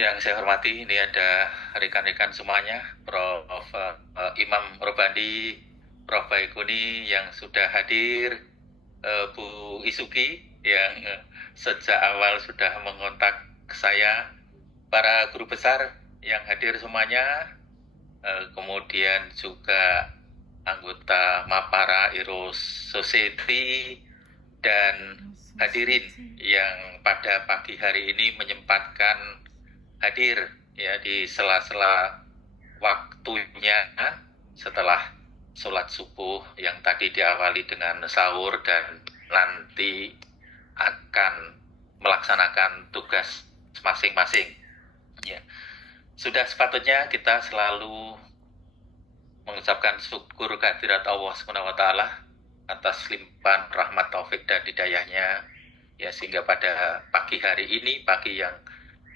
Yang saya hormati, ini ada rekan-rekan semuanya, Prof. Imam Robandi, Prof. Baikuni yang sudah hadir, Bu Isuki yang sejak awal sudah mengontak saya, para guru besar yang hadir semuanya, kemudian juga anggota Mapara Eros Society, dan hadirin yang pada pagi hari ini menyempatkan hadir ya di sela-sela waktunya setelah sholat subuh yang tadi diawali dengan sahur dan nanti akan melaksanakan tugas masing-masing. Ya, sudah sepatutnya kita selalu mengucapkan syukur kehadirat Allah SWT atas limpahan rahmat taufik dan hidayahnya, ya, sehingga pada pagi hari ini, pagi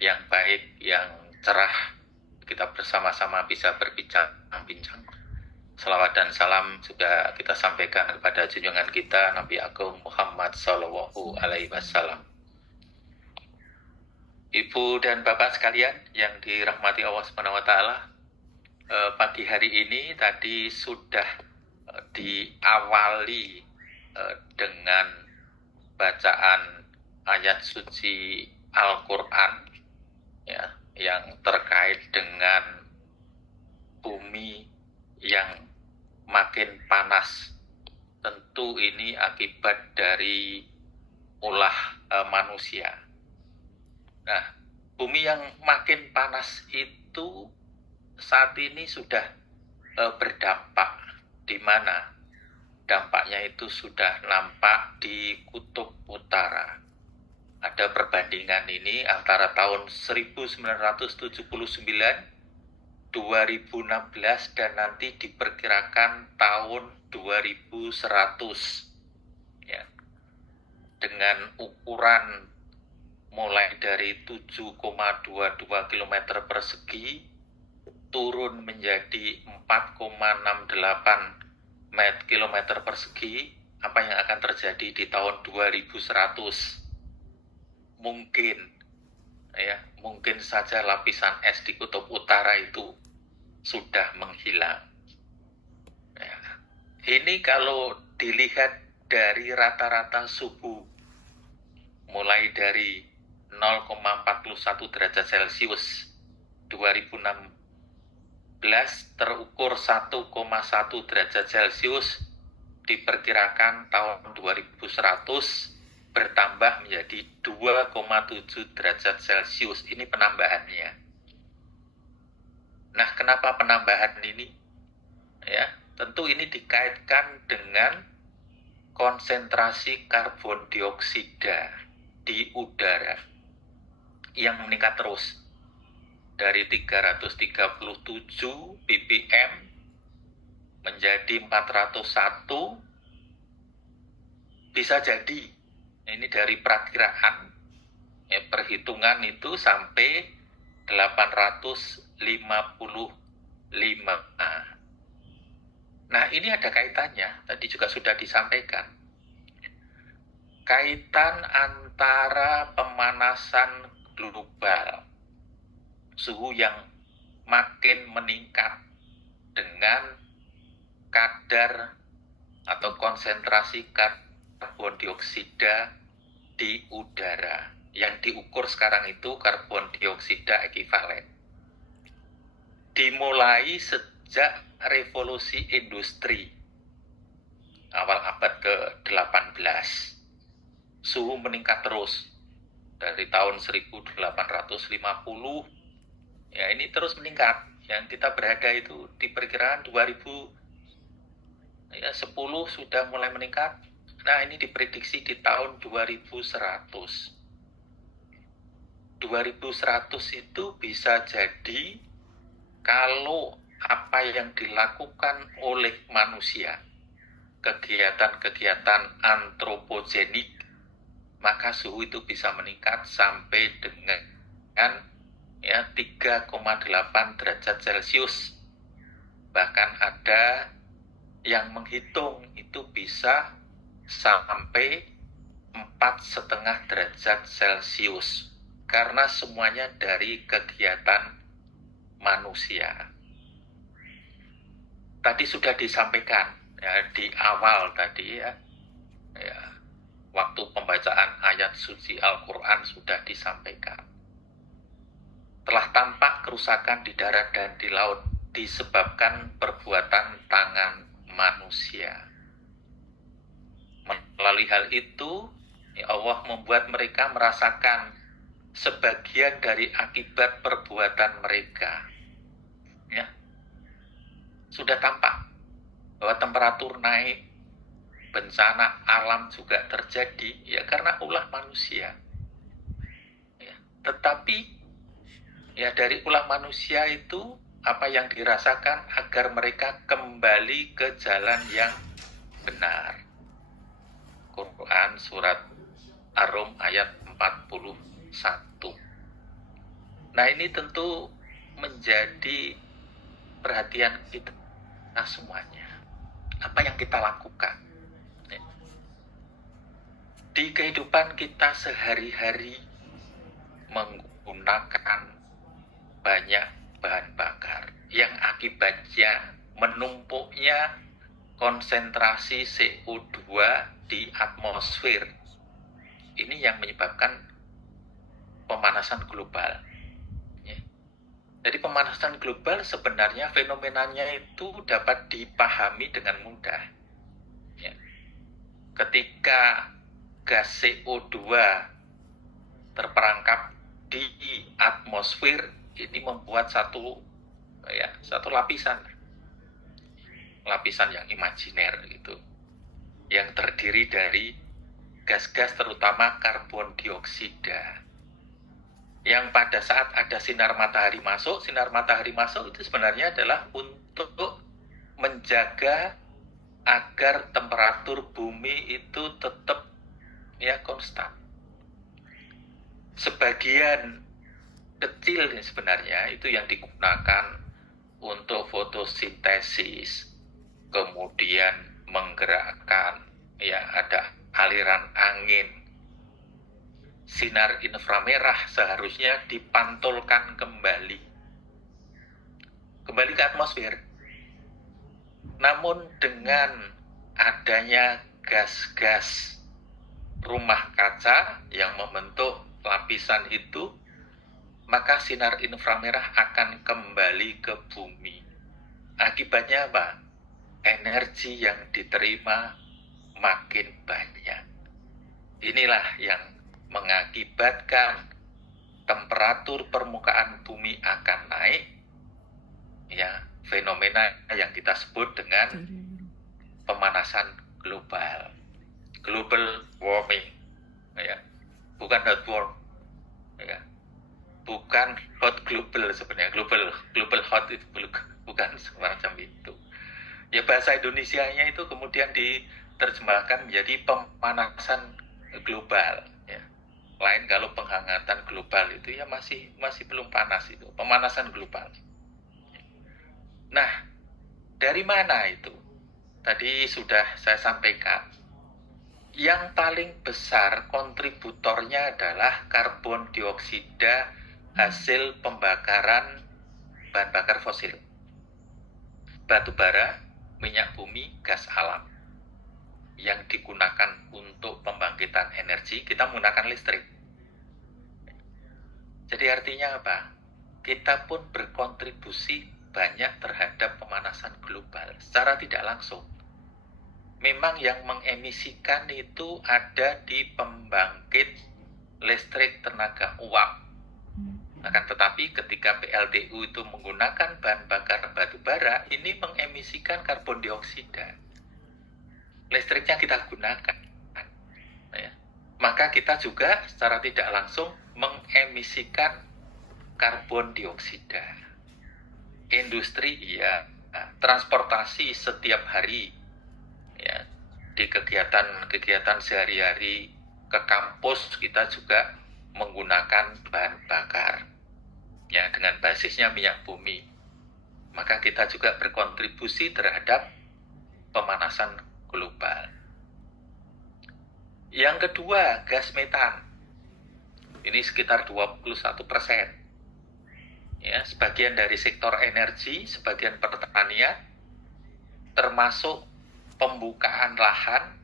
yang baik, yang cerah, kita bersama-sama bisa berbincang-bincang. Salawat dan salam juga kita sampaikan kepada junjungan kita Nabi Agung Muhammad Sallallahu Alaihi Wasallam. Ibu dan Bapak sekalian yang dirahmati Allah SWT, pagi hari ini tadi sudah diawali dengan bacaan ayat suci Al-Quran, ya, yang terkait dengan bumi yang makin panas. Tentu ini akibat dari ulah manusia. Nah, bumi yang makin panas itu saat ini sudah berdampak di mana? Dampaknya itu sudah nampak di kutub utara. Ada perbandingan ini antara tahun 1979, 2016, dan nanti diperkirakan tahun 2100. Ya. Dengan ukuran mulai dari 7,22 km persegi turun menjadi 4,68 km persegi, apa yang akan terjadi di tahun 2100? Mungkin saja lapisan es di kutub utara itu sudah menghilang. Ya. Ini kalau dilihat dari rata-rata suhu, mulai dari 0,41 derajat Celcius 2016 terukur 1,1 derajat Celcius, diperkirakan tahun 2100 bertambah menjadi 2,7 derajat Celcius. Ini penambahannya. Nah, kenapa penambahan ini? Ya, tentu ini dikaitkan dengan konsentrasi karbon dioksida di udara yang meningkat terus dari 337 ppm menjadi 401. Bisa jadi ini dari perakiraan, ya, perhitungan itu sampai 855. Nah, ini ada kaitannya, tadi juga sudah disampaikan. Kaitan antara pemanasan global, suhu yang makin meningkat dengan kadar atau konsentrasi karbon dioksida di udara. Yang diukur sekarang itu karbon dioksida ekivalen. Dimulai sejak revolusi industri awal abad ke-18. Suhu meningkat terus dari tahun 1850. Ya, ini terus meningkat. Yang kita berada itu diperkirakan 2010 sudah mulai meningkat. Nah, ini diprediksi di tahun 2100. 2100 itu bisa jadi kalau apa yang dilakukan oleh manusia, kegiatan-kegiatan antropogenik, maka suhu itu bisa meningkat sampai dengan 3,8 derajat Celcius. Bahkan ada yang menghitung itu bisa sampai 4,5 derajat Celcius karena semuanya dari kegiatan manusia. Tadi sudah disampaikan ya, di awal tadi ya, waktu pembacaan ayat suci Al-Quran sudah disampaikan. Telah tampak kerusakan di darat dan di laut disebabkan perbuatan tangan manusia. Melalui hal itu, Allah membuat mereka merasakan sebagian dari akibat perbuatan mereka. Ya, sudah tampak bahwa temperatur naik, bencana alam juga terjadi, ya karena ulah manusia. Ya, tetapi ya dari ulah manusia itu apa yang dirasakan agar mereka kembali ke jalan yang benar. Quran surat Ar-Rum ayat 41. Nah, ini tentu menjadi perhatian kita semuanya. Apa yang kita lakukan di kehidupan kita sehari-hari menggunakan banyak bahan bakar yang akibatnya menumpuknya konsentrasi CO2 di atmosfer. Ini yang menyebabkan pemanasan global. Jadi pemanasan global sebenarnya fenomenanya itu dapat dipahami dengan mudah. Ketika gas CO2 terperangkap di atmosfer, ini membuat satu lapisan yang imajiner gitu, yang terdiri dari gas-gas terutama karbon dioksida. Yang pada saat ada sinar matahari masuk itu sebenarnya adalah untuk menjaga agar temperatur bumi itu tetap konstan. Sebagian kecil sebenarnya itu yang digunakan untuk fotosintesis, kemudian menggerakkan ada aliran angin. Sinar inframerah seharusnya dipantulkan kembali ke atmosfer. Namun dengan adanya gas-gas rumah kaca yang membentuk lapisan itu, maka sinar inframerah akan kembali ke bumi. Akibatnya apa? Energi yang diterima makin banyak. Inilah yang mengakibatkan temperatur permukaan bumi akan naik, fenomena yang kita sebut dengan pemanasan global warming, bukan hot warm, bukan hot global sebenarnya. Global hot itu bukan semacam itu. Bahasa Indonesianya itu kemudian diterjemahkan menjadi pemanasan global. Lain kalau penghangatan global itu masih belum panas, itu pemanasan global. Nah, dari mana itu? Tadi sudah saya sampaikan. Yang paling besar kontributornya adalah karbon dioksida hasil pembakaran bahan bakar fosil. Batu bara, minyak bumi, gas alam. Yang digunakan untuk pembangkitan energi, kita menggunakan listrik. Jadi artinya apa? Kita pun berkontribusi banyak terhadap pemanasan global secara tidak langsung. Memang yang mengemisikan itu ada di pembangkit listrik tenaga uap. Akan tetapi ketika PLTU itu menggunakan bahan bakar batu bara, ini mengemisikan karbon dioksida. Listriknya kita gunakan, maka kita juga secara tidak langsung mengemisikan karbon dioksida. Industri transportasi setiap hari, di kegiatan sehari-hari, ke kampus kita juga menggunakan bahan bakar dengan basisnya minyak bumi, maka kita juga berkontribusi terhadap pemanasan global. Yang kedua, gas metan. Ini sekitar 21%. Ya, sebagian dari sektor energi, sebagian pertanian, termasuk pembukaan lahan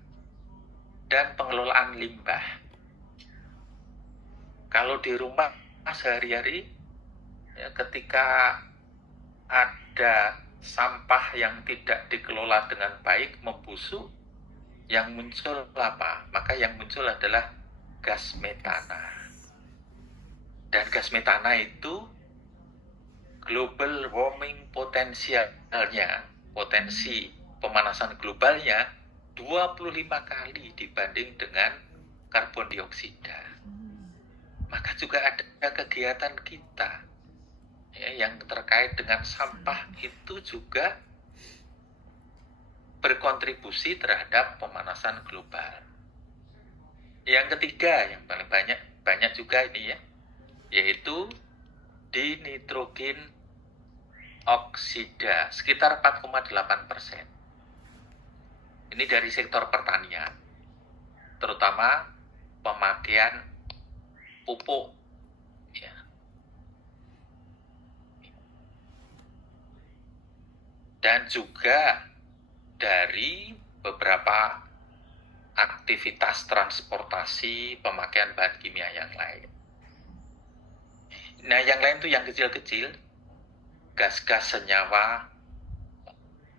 dan pengelolaan limbah. Kalau di rumah sehari-hari, ya, ketika ada sampah yang tidak dikelola dengan baik, membusuk, yang muncul apa? Maka yang muncul adalah gas metana. Dan gas metana itu global warming potensialnya, potensi pemanasan globalnya 25 kali dibanding dengan karbon dioksida. Maka juga ada kegiatan kita ya, yang terkait dengan sampah itu juga berkontribusi terhadap pemanasan global. Yang ketiga, yang paling banyak juga ini ya, yaitu dinitrogen oksida, sekitar 4,8%. Ini dari sektor pertanian, terutama pemakaian pupuk. Ya. Dan juga dari beberapa aktivitas transportasi pemakaian bahan kimia yang lain. Nah, yang lain tuh yang kecil-kecil, gas-gas senyawa,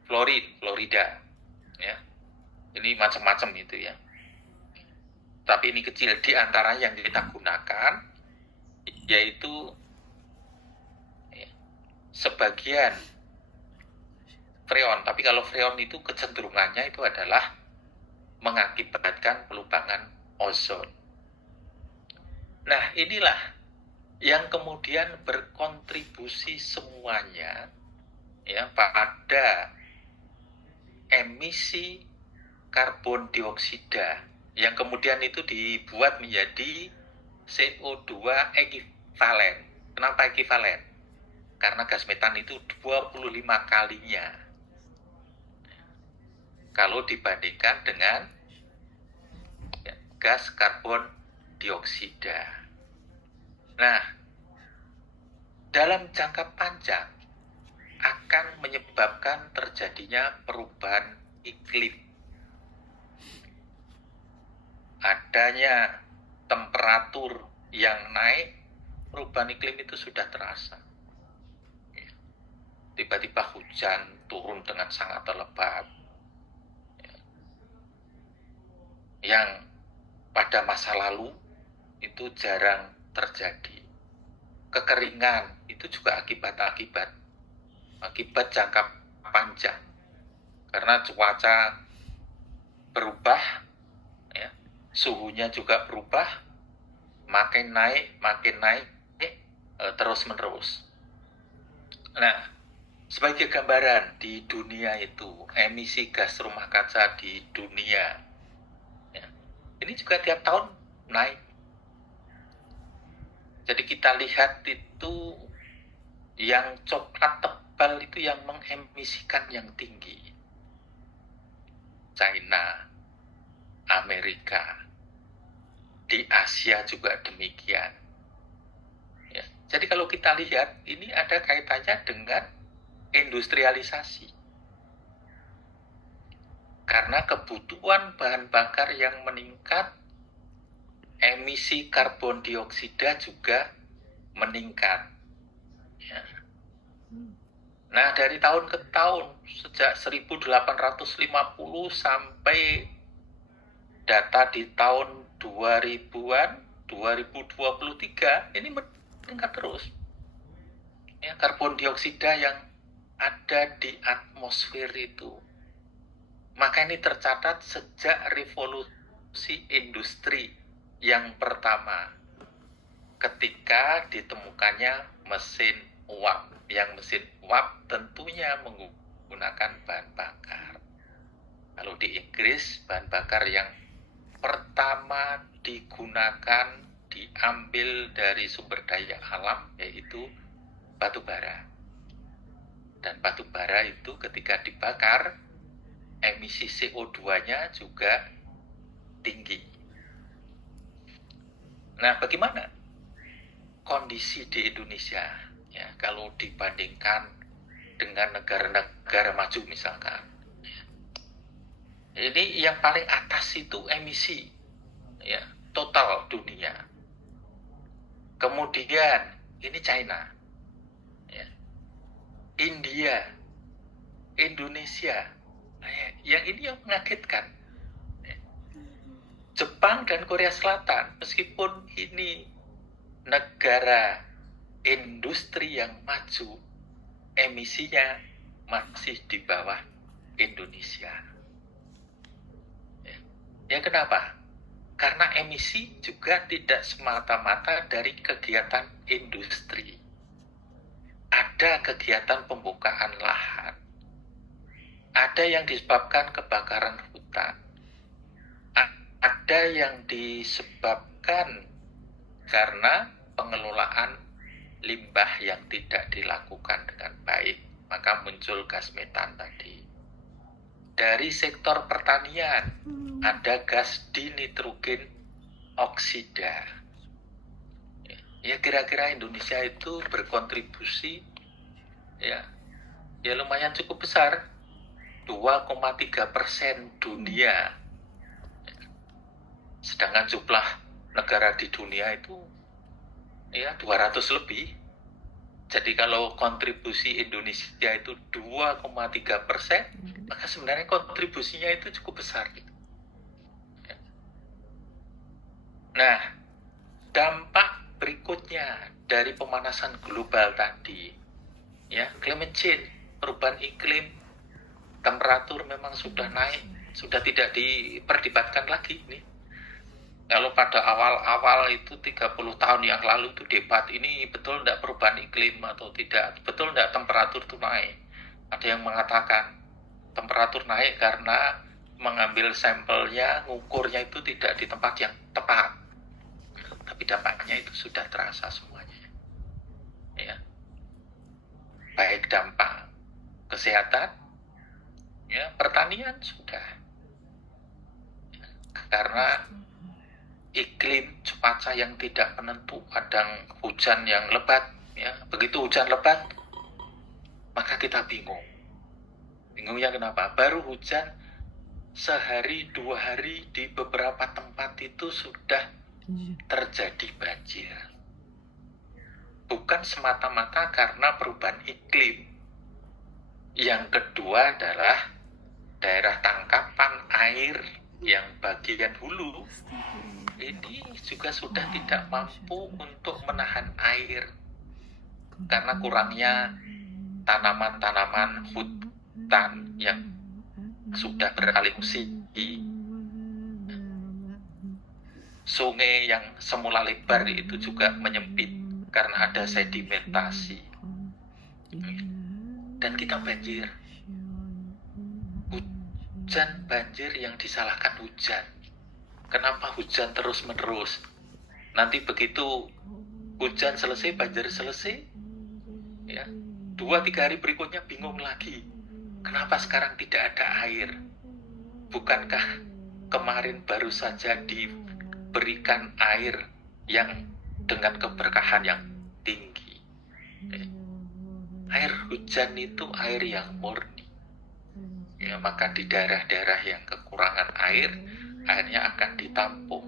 fluorida, ya. Ini macam-macam itu ya. Tapi ini kecil, di antara yang kita gunakan, yaitu ya, sebagian freon. Tapi kalau freon itu kecenderungannya itu adalah mengakibatkan pelubangan ozon. Nah, inilah yang kemudian berkontribusi semuanya ya pada emisi karbon dioksida yang kemudian itu dibuat menjadi CO2 ekivalen. Kenapa ekivalen? Karena gas metan itu 25 kalinya kalau dibandingkan dengan ya, gas karbon dioksida. Nah, dalam jangka panjang akan menyebabkan terjadinya perubahan iklim. Adanya temperatur yang naik, perubahan iklim itu sudah terasa. Tiba-tiba hujan turun dengan sangat lebat. Yang pada masa lalu itu jarang terjadi. Kekeringan itu juga akibat jangka panjang karena cuaca berubah ya, suhunya juga berubah, makin naik terus menerus. Nah, sebagai gambaran di dunia itu emisi gas rumah kaca di dunia ya, ini juga tiap tahun naik. Jadi kita lihat itu yang coklat tebal itu yang mengemisikan yang tinggi. China, Amerika, di Asia juga demikian. Ya. Jadi kalau kita lihat ini ada kaitannya dengan industrialisasi. Karena kebutuhan bahan bakar yang meningkat, emisi karbon dioksida juga meningkat. Ya. Nah, dari tahun ke tahun, sejak 1850 sampai data di tahun 2000-an, 2023, ini meningkat terus. Ya, karbon dioksida yang ada di atmosfer itu. Maka ini tercatat sejak revolusi industri yang pertama ketika ditemukannya mesin uap. Yang mesin uap tentunya menggunakan bahan bakar. Kalau di Inggris bahan bakar yang pertama digunakan diambil dari sumber daya alam yaitu batu bara. Dan batu bara itu ketika dibakar emisi CO2-nya juga tinggi. Nah, bagaimana kondisi di Indonesia, ya, kalau dibandingkan dengan negara-negara maju misalkan, ini yang paling atas itu emisi, ya, total dunia. Kemudian ini China, ya, India, Indonesia, yang ini yang mengagetkan. Jepang dan Korea Selatan, meskipun ini negara industri yang maju, emisinya masih di bawah Indonesia. Ya, kenapa? Karena emisi juga tidak semata-mata dari kegiatan industri. Ada kegiatan pembukaan lahan. Ada yang disebabkan kebakaran hutan. Ada yang disebabkan karena pengelolaan limbah yang tidak dilakukan dengan baik, maka muncul gas metan tadi. Dari sektor pertanian ada gas dinitrogen oksida. Ya, kira-kira Indonesia itu berkontribusi ya lumayan cukup besar, 2,3% dunia. Sedangkan jumlah negara di dunia itu ya 200 lebih. Jadi kalau kontribusi Indonesia itu 2,3%, maka sebenarnya kontribusinya itu cukup besar. Nah, dampak berikutnya dari pemanasan global tadi, ya, climate change, perubahan iklim, temperatur memang sudah naik, sudah tidak diperdebatkan lagi nih. Kalau pada awal-awal itu 30 tahun yang lalu itu debat ini betul tidak perubahan iklim atau tidak, betul tidak temperatur itu naik. Ada yang mengatakan temperatur naik karena mengambil sampelnya, ngukurnya itu tidak di tempat yang tepat. Tapi dampaknya itu sudah terasa semuanya. Ya. Baik dampak kesehatan, ya, pertanian sudah. Ya, karena iklim cuaca yang tidak menentu, kadang hujan yang lebat, ya. Begitu hujan lebat, maka kita bingung. Bingungnya kenapa? Baru hujan sehari 2 hari di beberapa tempat itu sudah terjadi banjir. Bukan semata-mata karena perubahan iklim. Yang kedua adalah daerah tangkapan air yang bagian hulu ini juga sudah tidak mampu untuk menahan air karena kurangnya tanaman-tanaman hutan yang sudah beralih fungsi. Sungai yang semula lebar itu juga menyempit karena ada sedimentasi. Dan kita banjir. Hujan banjir yang disalahkan hujan. Kenapa hujan terus-menerus? Nanti begitu hujan selesai, banjir selesai, ya, 2-3 hari berikutnya bingung lagi. Kenapa sekarang tidak ada air? Bukankah kemarin baru saja diberikan air yang dengan keberkahan yang tinggi? Air hujan itu air yang murni. Ya, maka di daerah-daerah yang kekurangan air, airnya akan ditampung.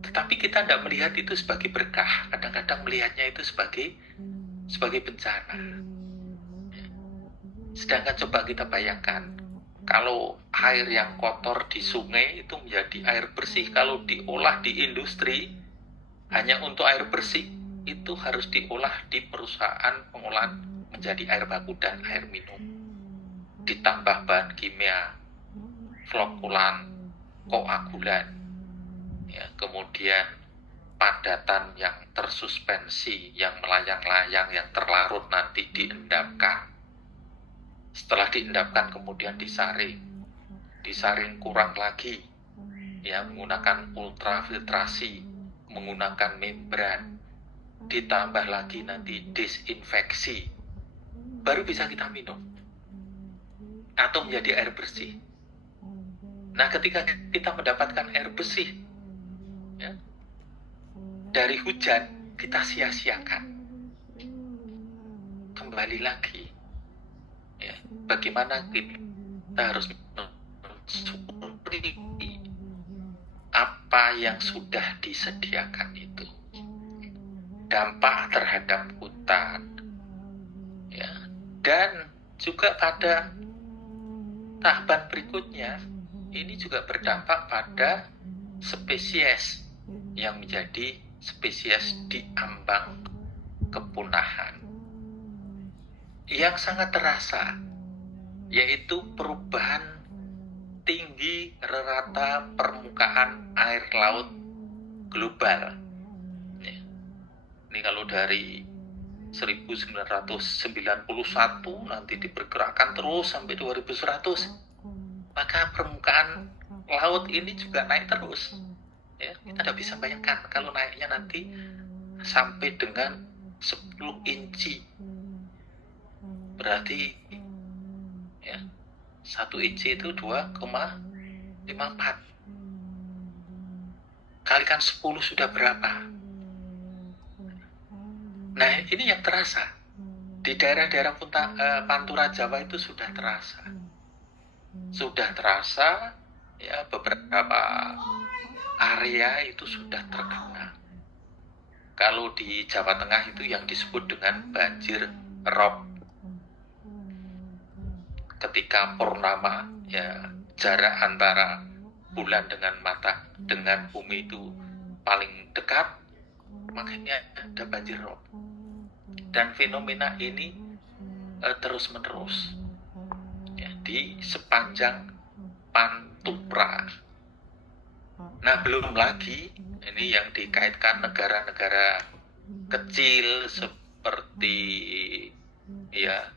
Tetapi kita tidak melihat itu sebagai berkah. Kadang-kadang melihatnya itu sebagai bencana. Sedangkan coba kita bayangkan, kalau air yang kotor di sungai itu menjadi air bersih, kalau diolah di industri hanya untuk air bersih, itu harus diolah di perusahaan pengolahan menjadi air baku dan air minum. Ditambah bahan kimia, flokulan, koagulan, ya, kemudian padatan yang tersuspensi, yang melayang-layang, yang terlarut nanti diendapkan. Setelah diendapkan kemudian disaring kurang lagi, ya, menggunakan ultrafiltrasi, menggunakan membran, ditambah lagi nanti disinfeksi, baru bisa kita minum atau menjadi air bersih. Nah, ketika kita mendapatkan air bersih, ya, dari hujan, kita sia-siakan. Kembali lagi, ya, bagaimana kita harus mensyukuri apa yang sudah disediakan itu. Dampak terhadap hutan, ya, dan juga pada tahapan berikutnya ini juga berdampak pada spesies yang menjadi spesies di ambang kepunahan yang sangat terasa, yaitu perubahan tinggi rata permukaan air laut global. Ini kalau dari 1991 nanti diperkirakan terus sampai 2100, maka permukaan laut ini juga naik terus. Ya, kita tidak bisa bayangkan kalau naiknya nanti sampai dengan 10 inci. Berarti ya, 1 inci itu 2,54. Kalikan 10 sudah berapa? Nah, ini yang terasa. Di daerah-daerah Pantura Jawa itu sudah terasa. Sudah terasa, ya, beberapa area itu sudah terkena. Kalau di Jawa Tengah itu yang disebut dengan banjir rob. Ketika purnama, ya, jarak antara bulan dengan bumi itu paling dekat, makanya ada banjir rob. Dan fenomena ini terus-menerus, ya, di sepanjang Pantura. Nah, belum lagi ini yang dikaitkan negara-negara kecil seperti ya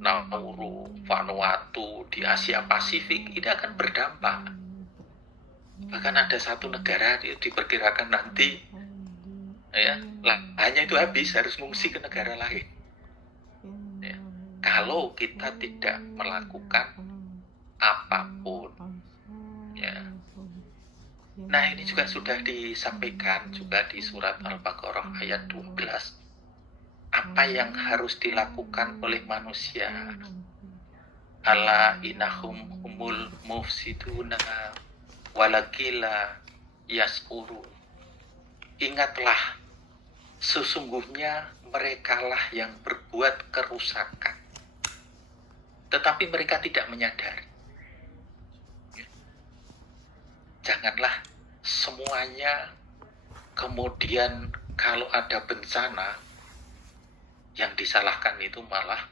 Nauru, Vanuatu di Asia Pasifik, ini akan berdampak. Bahkan ada satu negara diperkirakan nanti, ya, hanya itu habis, harus mengungsi ke negara lain. Ya, kalau kita tidak melakukan apapun, ya. Nah, ini juga sudah disampaikan juga di surat Al-Baqarah ayat 12. Apa yang harus dilakukan oleh manusia? Ala inahum humul mufsiduna walakila yaskuru. Ingatlah, sesungguhnya merekalah yang berbuat kerusakan, tetapi mereka tidak menyadari. Janganlah semuanya kemudian kalau ada bencana yang disalahkan itu malah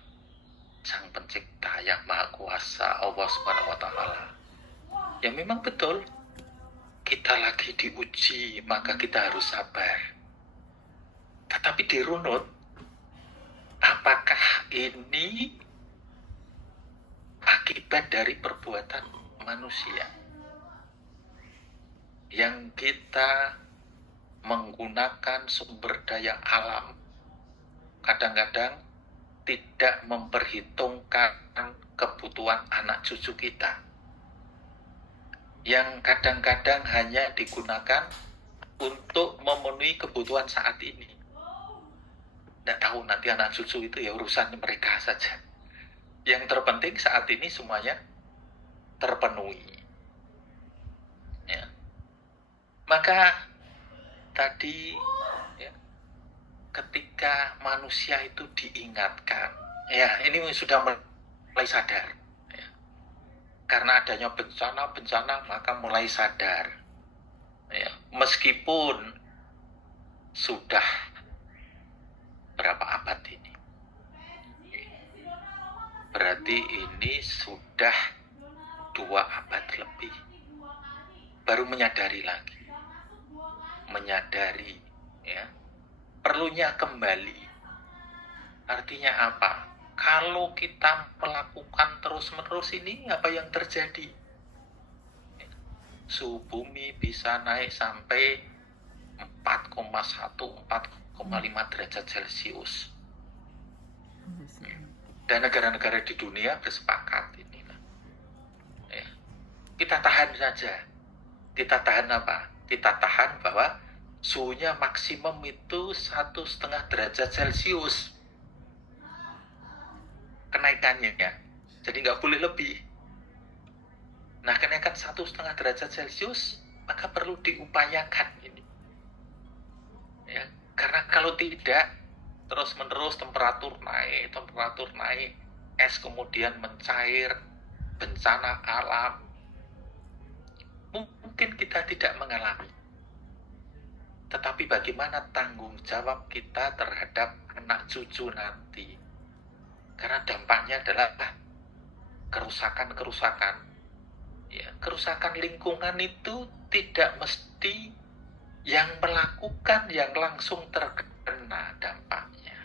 Sang Pencipta yang Maha Kuasa, Allah Subhanahu wa Ta'ala. Ya, memang betul, kita lagi diuji, maka kita harus sabar. Tetapi dirunut, apakah ini akibat dari perbuatan manusia yang kita menggunakan sumber daya alam, kadang-kadang tidak memperhitungkan kebutuhan anak cucu kita, yang kadang-kadang hanya digunakan untuk memenuhi kebutuhan saat ini. Tidak tahu nanti anak cucu itu ya urusan mereka saja. Yang terpenting saat ini semuanya terpenuhi. Ya. Maka tadi, ya, ketika manusia itu diingatkan, ya, ini sudah mulai sadar. Ya. Karena adanya bencana, maka mulai sadar. Ya. Meskipun sudah berapa abad ini? Berarti ini sudah 2 abad lebih. Baru menyadari lagi. Menyadari, ya, perlunya kembali. Artinya apa? Kalau kita melakukan terus-menerus ini, apa yang terjadi? Suhu bumi bisa naik sampai 4,5 derajat Celcius. Dan negara-negara di dunia bersepakat ini. Ya. Kita tahan saja. Kita tahan apa? Kita tahan bahwa suhunya maksimum itu 1,5 derajat Celcius kenaikannya ya. Jadi nggak boleh lebih. Nah, kenaikan 1,5 derajat Celcius maka perlu diupayakan ini. Ya, karena kalau tidak terus-menerus temperatur naik, es kemudian mencair, bencana alam, mungkin kita tidak mengalami. Tetapi bagaimana tanggung jawab kita terhadap anak cucu nanti? Karena dampaknya adalah kerusakan-kerusakan. Ya, kerusakan lingkungan itu tidak mesti yang melakukan yang langsung terkena dampaknya.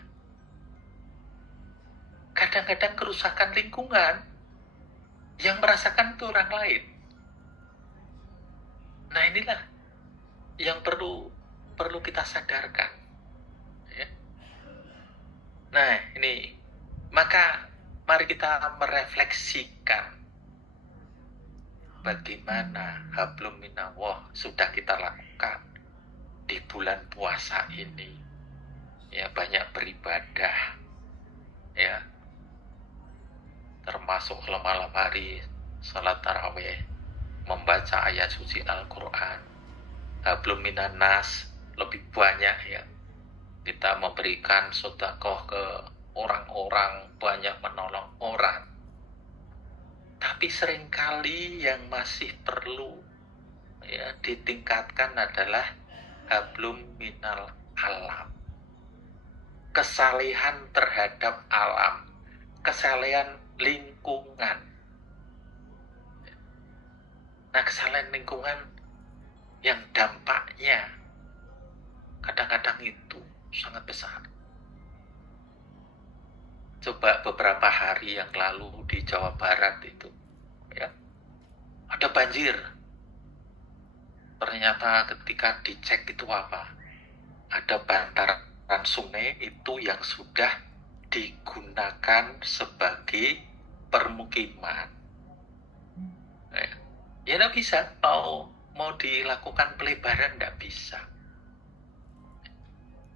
Kadang-kadang kerusakan lingkungan yang merasakan itu orang lain. Nah, inilah yang perlu kita sadarkan. Ya. Nah, ini maka mari kita merefleksikan bagaimana hablum minallah sudah kita lakukan di bulan puasa ini. Ya, banyak beribadah. Ya. Termasuk malam hari salat tarawih, membaca ayat suci Al-Quran. Hablum minan nas, lebih banyak ya. Kita memberikan sedekah ke orang-orang, banyak menolong orang. Tapi seringkali yang masih perlu ya ditingkatkan adalah hablum minal alam. Kesalehan terhadap alam, kesalehan lingkungan. Nah, kesalahan lingkungan yang dampaknya kadang-kadang itu sangat besar. Coba beberapa hari yang lalu di Jawa Barat itu, ya, ada banjir. Ternyata ketika dicek itu apa? Ada bantaran sungai itu yang sudah digunakan sebagai permukiman. Ya nggak bisa, mau dilakukan pelebaran nggak bisa.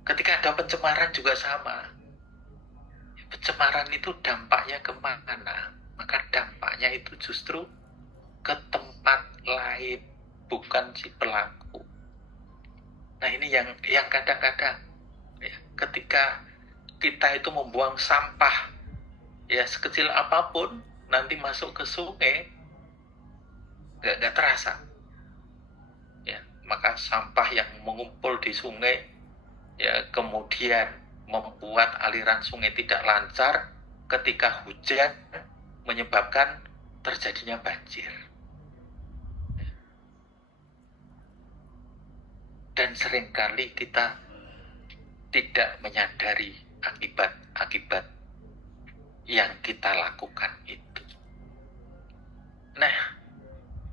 Ketika ada pencemaran juga sama. Pencemaran itu dampaknya kemana? Maka dampaknya itu justru ke tempat lain, bukan si pelaku. Nah, ini yang kadang-kadang ya, ketika kita itu membuang sampah ya sekecil apapun, nanti masuk ke sungai nggak terasa. Ya, maka sampah yang mengumpul di sungai ya kemudian membuat aliran sungai tidak lancar, ketika hujan menyebabkan terjadinya banjir. Dan seringkali kita tidak menyadari akibat-akibat yang kita lakukan itu. Nah,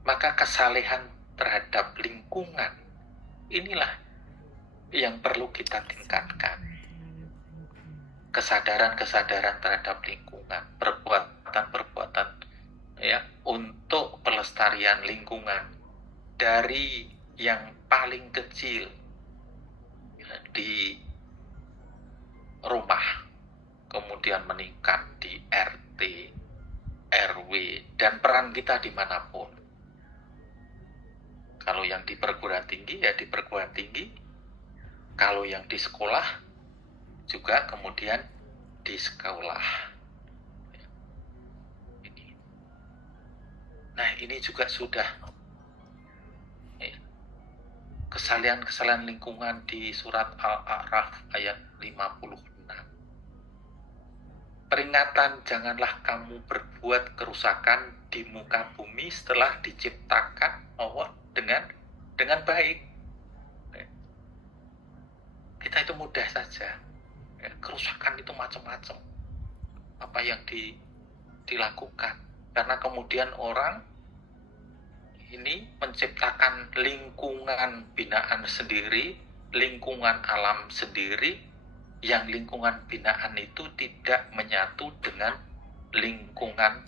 maka kesalehan terhadap lingkungan inilah yang perlu kita tingkatkan. Kesadaran-kesadaran terhadap lingkungan, perbuatan-perbuatan ya untuk pelestarian lingkungan dari yang paling kecil ya, di rumah, kemudian meningkat di RT, RW, dan peran kita dimanapun. Kalau yang di perguruan tinggi ya di perguruan tinggi, kalau yang di sekolah juga kemudian di sekolah. Nah, ini juga sudah kesalahan lingkungan di surat Al-A'raf ayat 56. Peringatan, janganlah kamu berbuat kerusakan di muka bumi setelah diciptakan Allah dengan baik. Kita itu mudah saja. Kerusakan itu macam-macam. Apa yang dilakukan. Karena kemudian orang ini menciptakan lingkungan binaan sendiri, lingkungan alam sendiri, yang lingkungan binaan itu tidak menyatu dengan lingkungan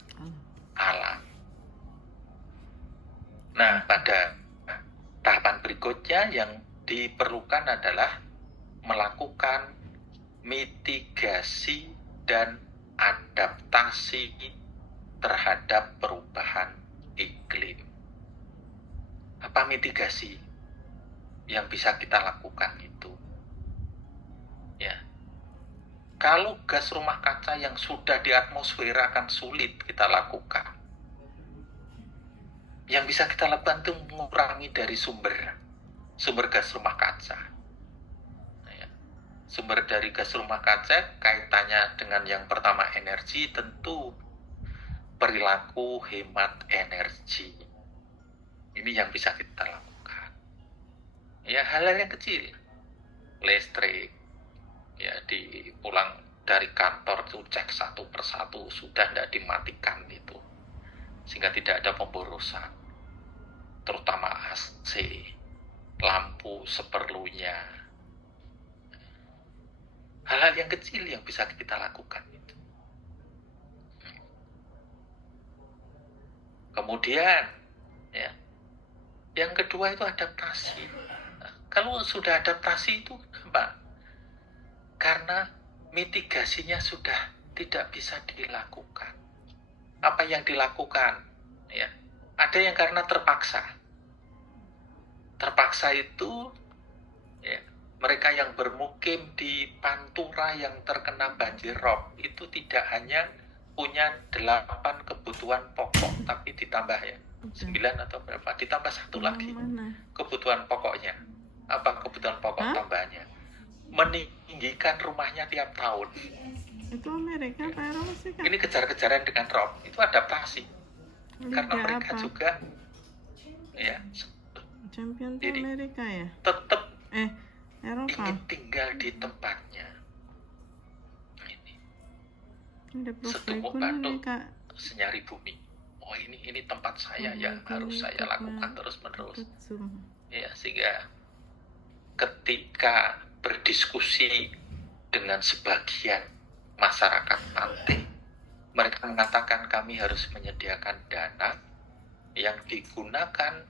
alam. Nah, pada tahapan berikutnya yang diperlukan adalah melakukan mitigasi dan adaptasi terhadap perubahan iklim. Apa mitigasi yang bisa kita lakukan itu? Ya, kalau gas rumah kaca yang sudah di atmosfer akan sulit kita lakukan. Yang bisa kita lakukan itu mengurangi dari sumber gas rumah kaca. Sumber dari gas rumah kaca kaitannya dengan yang pertama energi, tentu perilaku hemat energi. Ini yang bisa kita lakukan. Ya, hal-hal yang kecil. Listrik. Ya, di pulang dari kantor itu cek satu persatu, sudah tidak dimatikan itu. Sehingga tidak ada pemborosan. Terutama AC, lampu seperlunya. Hal-hal yang kecil yang bisa kita lakukan itu. Kemudian, ya, yang kedua itu adaptasi. Nah, kalau sudah adaptasi itu apa? Karena mitigasinya sudah tidak bisa dilakukan. Apa yang dilakukan? Ya, ada yang karena terpaksa. Terpaksa itu, ya, mereka yang bermukim di Pantura yang terkena banjir rob itu tidak hanya punya 8 kebutuhan pokok, tapi ditambah ya 9 atau berapa, ditambah satu lagi kebutuhan pokoknya. Apa kebutuhan pokok tambahannya? Meninggikan rumahnya tiap tahun. Itu Amerika apa Eropa sih, Kak? Ini kejar-kejaran dengan rob, itu adaptasi. Karena mereka apa? juga ya Champion itu Amerika ya? Tetap Eropa. ingin tinggal di tempatnya. Ada Setumpuk batu senyari bumi. Oh, ini tempat saya yang harus saya lakukan terus-menerus. Ya, sehingga ketika berdiskusi dengan sebagian masyarakat pantai, mereka mengatakan kami harus menyediakan dana yang digunakan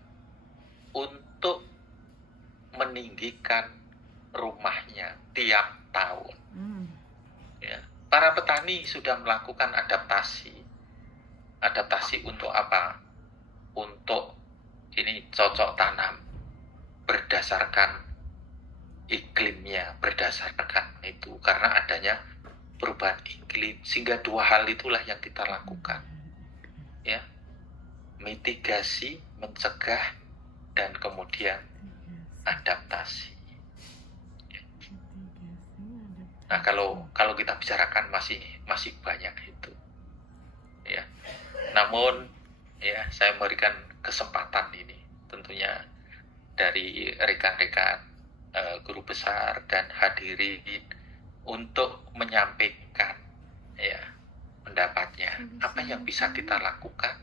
untuk meninggikan rumahnya tiap tahun. Ya, para petani sudah melakukan adaptasi. Adaptasi untuk apa? Untuk ini cocok tanam berdasarkan iklimnya, berdasarkan itu, karena adanya perubahan iklim. Sehingga dua hal itulah yang kita lakukan. Ya, mitigasi, mencegah, dan kemudian adaptasi. Nah, kalau kita bicarakan masih banyak itu. Ya. Namun ya, saya memberikan kesempatan ini tentunya dari rekan-rekan guru besar dan hadirin untuk menyampaikan ya pendapatnya, apa yang bisa kita lakukan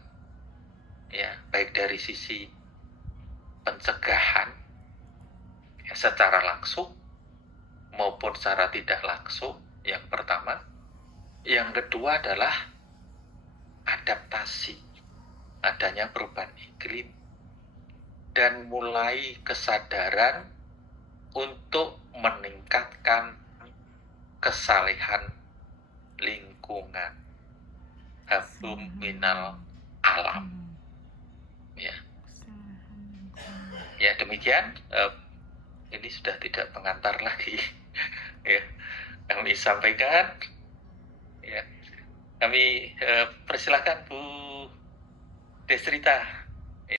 ya, baik dari sisi pencegahan ya, secara langsung maupun secara tidak langsung, yang pertama. Yang kedua adalah adaptasi adanya perubahan iklim dan mulai kesadaran untuk meningkatkan kesalehan lingkungan, habum minal alam. Ya demikian, ini sudah tidak pengantar lagi. Ya, kami sampaikan. Ya, kami persilakan Bu Desrita.